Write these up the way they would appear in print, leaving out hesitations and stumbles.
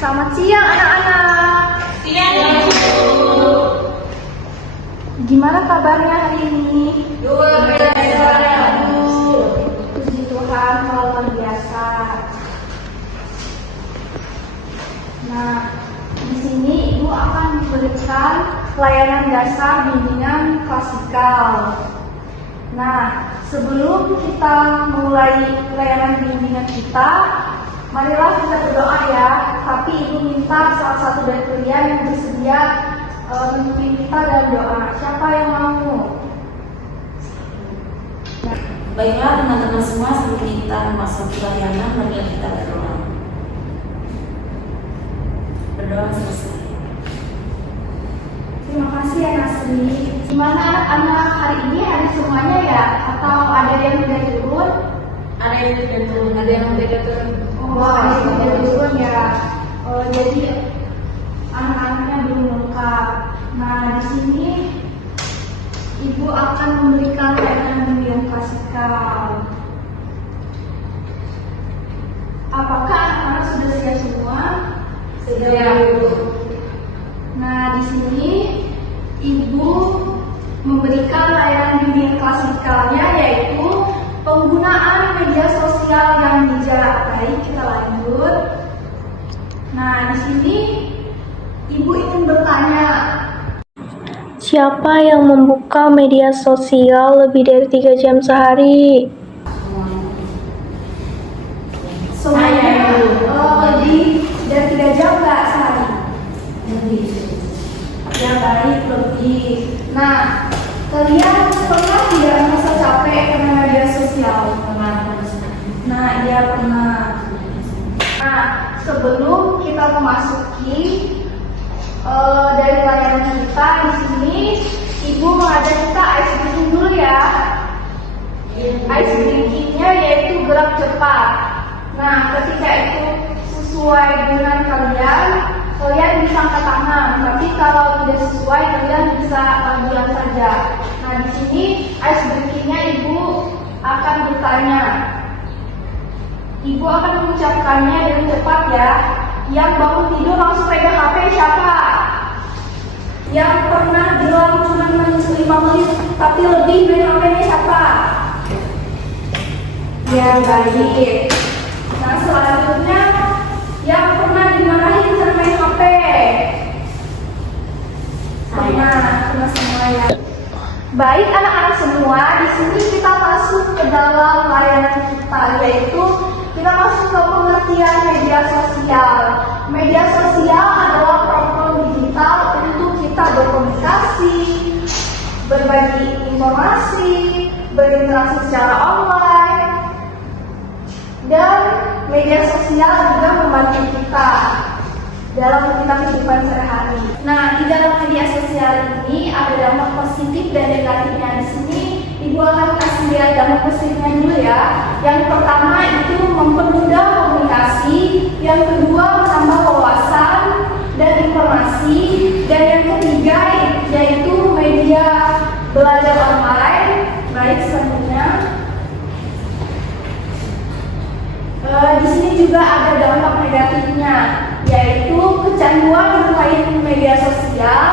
Selamat siang anak-anak. Siang, Ibu. Gimana kabarnya hari ini? Luar biasa, Bu. Puji Tuhan, kalau luar biasa. Nah, di sini Ibu akan memberikan layanan dasar bimbingan klasikal. Nah, sebelum kita mulai layanan bimbingan kita, marilah kita berdoa ya. Tapi Ibu minta salah satu dari kalian yang bersedia memimpin kita dalam doa. Siapa yang mau? Baiklah teman-teman semua, sebelum kita memasuki layanan, marilah kita berdoa. Berdoa selesai. Terima kasih ya Nasri. Gimana anak-anak hari ini, hari semuanya ya? Atau ada yang udah turun? Ada yang udah turun, ada yang udah turun. Oh, ada yang udah turun ya. Jadi anak-anaknya belum lengkap. Nah, di sini Ibu akan memberikan layanan bimbingan klasikal. Apakah anak-anak sudah siap semua? Siap, Bu. Nah, di sini Ibu memberikan layanan bimbingan klasikalnya, yaitu penggunaan media sosial yang bijak. Baik, kita lanjut. Nah, di sini Ibu ingin bertanya, siapa yang membuka media sosial lebih dari 3 jam sehari? Semuanya lebih dari 3 jam nggak sehari? Lebih. Ya baik, lebih. Nah, kalian pernah tidak merasa capek karena media sosial? Nah, iya pernah. Nah, sebelum kita memasuki dari layanan kita di sini, Ibu mengajak kita ice breaking dulu ya. Ice breakingnya yaitu gerak cepat. Nah, ketika itu sesuai dengan kalian bisa angkat tangan. Tapi kalau tidak sesuai, kalian bisa bilang saja. Nah, di sini ice breakingnya Ibu akan bertanya. Ibu akan mengucapkannya dengan cepat ya. Yang bangun tidur langsung pegang HP siapa? Yang pernah bilang cuma 5 menit tapi lebih dari HP-nya siapa? Ya baik. Nah, selanjutnya yang pernah dimarahin karena main HP? Pernah semua ya. Baik anak-anak semua, di sini kita masuk ke dalam layanan kita, yaitu kita masuk ke pengertian media sosial. Media sosial adalah platform digital untuk kita berkomunikasi, berbagi informasi, berinteraksi secara online, dan media sosial juga membantu kita dalam kehidupan sehari-hari. Nah, di dalam media sosial ini ada dampak positif dan negatifnya. Di sini Ibu akan kasih lihat dampak positifnya dulu ya. Yang pertama itu mempermudah komunikasi, yang kedua menambah wawasan dan informasi, dan yang ketiga yaitu media belajar online. Baik, selanjutnya. Di sini juga ada dampak negatifnya, yaitu kecanduan bermain media sosial,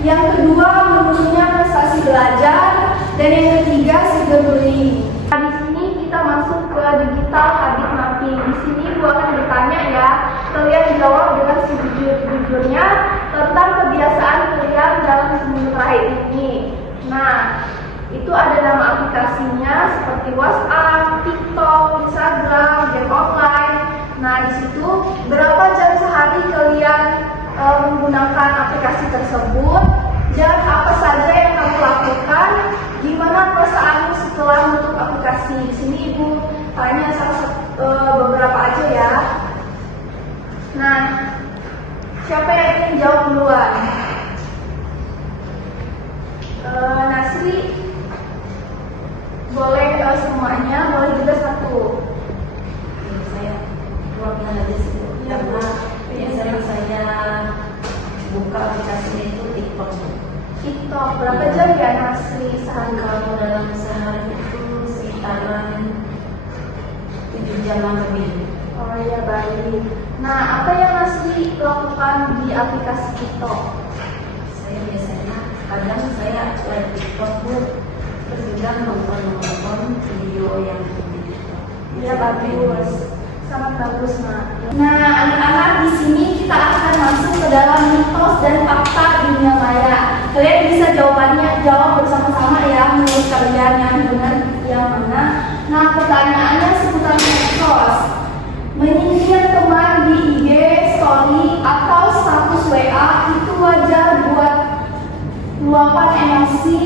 yang kedua menurunnya prestasi belajar, dan yang ketiga cyberbullying. Nah, di sini kita masuk ke digital habit mapping. Di sini Bu akan bertanya ya, kalian jawab dengan sejujur-jujurnya tentang kebiasaan kalian dalam seminggu terakhir ini. Nah, itu ada nama aplikasinya seperti WhatsApp, TikTok, Instagram, game online. Nah, di situ berapa jam sehari kalian menggunakan aplikasi tersebut, dan apa saja yang kamu lakukan, gimana perasaanmu setelah menutup aplikasi. Di sini Ibu tanya beberapa aja ya. Nah, siapa yang ingin jawab duluan? Nasri, boleh semuanya, boleh juga satu. Saya jawabnya aja sih, Bu. Karena yang sering saya buka aplikasinya itu TikTok. TikTok, berapa jam ya Nasri sehari? Kalau dalam sehari itu sekitaran 7 jam lebih. Oh ya, baik. Nah, apa yang masih lakukan di aplikasi TikTok? Saya biasanya kadang saya live TikTok Bu, terus juga nonton video yang di TikTok. Ya, bagus. Sangat bagus, Mak. Nah, anak-anak, di sini kita akan masuk ke dalam mitos dan fakta dunia maya. Kalian bisa jawab bersama-sama ya, menurut kalian yang benar yang mana. Nah, pertanyaannya seputar mitos. Menyindir teman di IG, story, atau status WA itu wajar buat luapan emosi.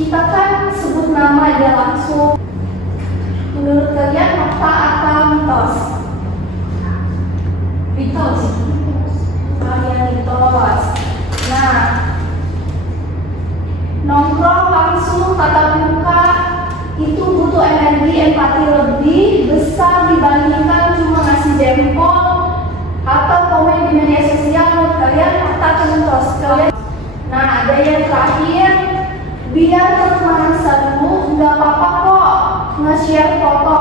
Kita kan sebut nama dia langsung. Menurut kalian fakta atau mitos? Mitos. Oh ya, mitos. Nah, nongkrong langsung tatap muka itu butuh energi empati lebih besar dibandingkan cuma ngasih jempol atau komen di media sosial. Menurut kalian fakta atau mitos? Nah, ada yang terakhir, biar pertemanan seru, nggak apa-apa kok nge-share foto,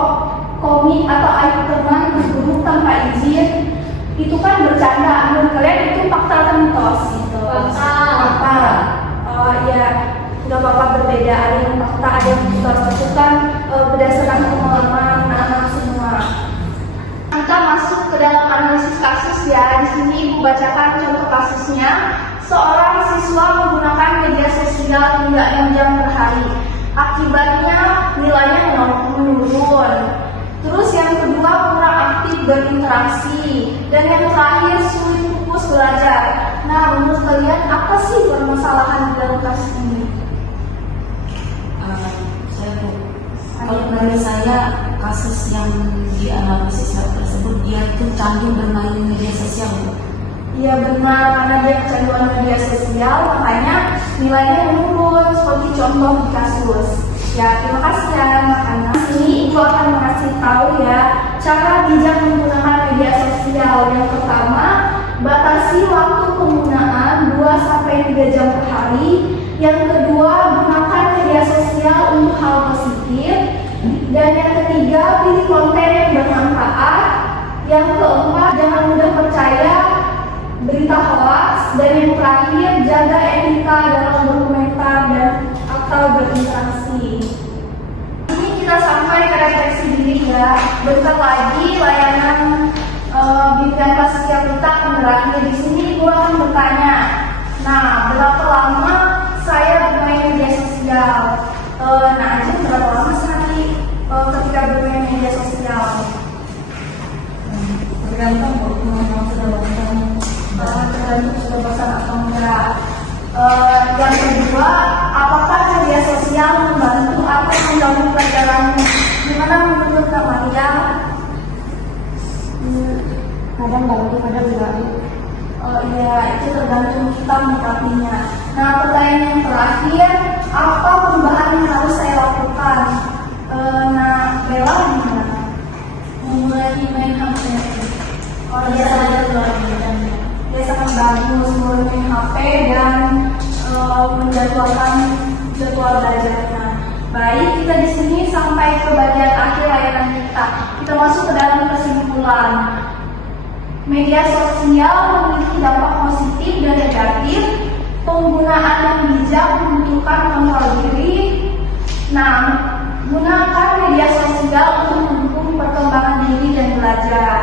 komik atau aib teman di grup tanpa izin. Itu kan bercanda. Menurut kalian itu fakta atau mitos? Fakta. Oh ya, nggak apa-apa, berbeda. Ada yang fakta, ada yang mitos. Itu kan berdasarkan pengalaman anak-anak semua. Kita masuk ke dalam analisis kasus ya. Di sini Ibu bacakan contoh kasusnya. Seorang siswa menggunakan media sosial hingga 6 jam per hari. Akibatnya nilainya menurun. Terus yang kedua, kurang aktif berinteraksi. Dan yang terakhir, sulit fokus belajar. Nah, menurut kalian apa sih permasalahan di dalam kasus ini? Kalau dari saya, kasus yang dianalisis tersebut dia itu candu bermain media sosial. Iya benar, karena dia kecanduan media sosial, makanya nilainya menurun seperti contoh di kasus. Ya, terima kasih ya anak-anak. Ini Ibu akan mengasih tahu ya cara bijak menggunakan media sosial. Yang pertama, batasi waktu penggunaan 2-3 jam per hari. Yang kedua, gunakan media sosial untuk hal positif. Dan yang ketiga, pilih konten yang bermanfaat. Yang keempat, jangan mudah percaya berita hoax. Dan yang terakhir, jaga etika dalam berkomentar dan atau berinteraksi. Ini kita sampai ke refleksi diri ya. Bentar lagi layanan bimbingan psikia kita akan berakhir. Di sini Ibu akan bertanya, nah berapa lama saya bermain media sosial? Nah, aja berapa lama sehari ketika bermain media sosial? Tergantung kalau sudah bosan. Tergantung sudah bosan atau enggak. Yang kedua, apakah media sosial membantu atau mengganggu pelajaranmu? Gimana menurut Kak Maria? Kadang bantu, kadang enggak. Oh iya, itu tergantung kita menyikapinya. Nah, pertanyaan yang terakhir, apa perubahan yang harus saya lakukan? Nah, Bella gimana? Mengurangi main HP. Oh iya, saja dia sangat bagus mengurangi HP dan menjadwalkan jadwal belajarnya. Baik, kita di sini sampai ke bagian akhir layanan kita. Kita masuk ke dalam kesimpulan. Media sosial memiliki dampak positif dan negatif. Penggunaan yang bijak membutuhkan kontrol diri. Nah, gunakan media sosial untuk mendukung perkembangan diri dan belajar.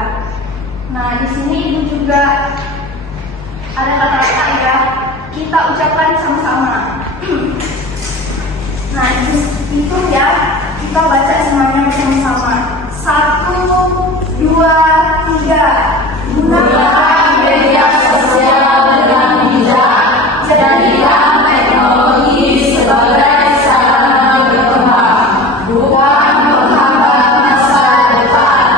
Nah, di sini Ibu juga ada kata-kata ya, kita ucapkan sama-sama. Nah, itu ya, kita baca semuanya bersama-sama. 1, 2, 3. Gunakan media sosial dengan bijak. Jadikan teknologi sebagai sarana berkembang, bukan menghambat masa depan.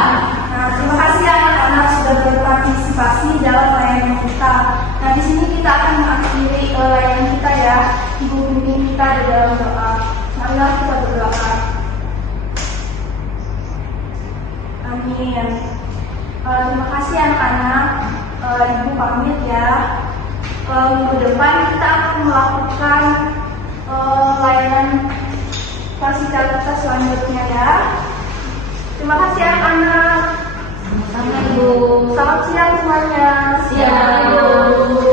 Nah, terima kasih anak-anak sudah berpartisipasi dalam layanan kita. Nah, di sini kita akan mengakhiri layanan kita ya. Ibu bimbing kita di dalam doa. Marilah kita berdoa. Amin. Terima kasih anak-anak. Ibu pamit ya. Minggu depan kita akan melakukan layanan fasilitas kita selanjutnya ya. Terima kasih anak-anak. Sama-sama Ibu. Selamat siang semuanya. Siang Ibu.